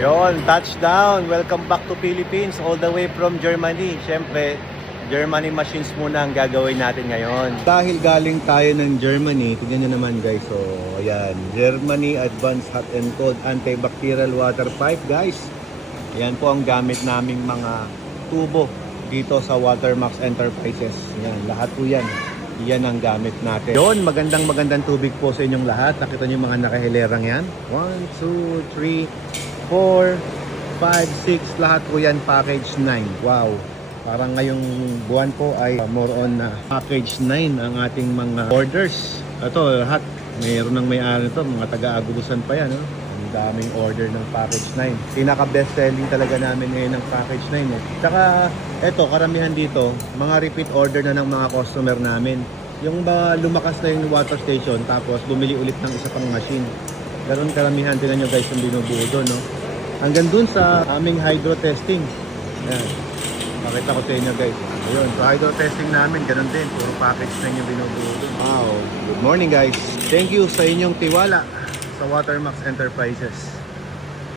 Yon, touchdown. Welcome back to Philippines all the way from Germany. Siyempre, Germany machines muna ang gagawin natin ngayon. Dahil galing tayo ng Germany, tignan nyo naman guys. So, ayan, Germany Advanced Hot and Cold Antibacterial Water Pipe guys. Ayan po ang gamit naming mga tubo dito sa Watermax Enterprises. Ayan, lahat po yan. Yan ang gamit natin. Yon, magandang tubig po sa inyong lahat. Nakita nyo yung mga nakahilerang yan. 1, 2, 3, 4, 5, 6, lahat po yan package 9. Wow. Parang ngayong buwan po ay more on package 9 ang ating mga orders. Ito, lahat. Mayroon ng may-ari ito. Mga taga-agubusan pa yan. No? Ang daming order ng package 9. Pinaka-best selling talaga namin ngayon ng package 9. Eh. Tsaka, ito, karamihan dito, mga repeat order na ng mga customer namin. Yung lumakas na yung water station, tapos bumili ulit ng isa pang machine. Ganon karamihan, tinan nyo guys yung binubuo doon. No? Hanggang dun sa aming hydro testing. Yan. Pakita ko sa inyo guys. Ayun, so hydro testing namin, ganun din. Puro package na yung binubuo doon. Wow. Good morning guys. Thank you sa inyong tiwala sa Watermax Enterprises.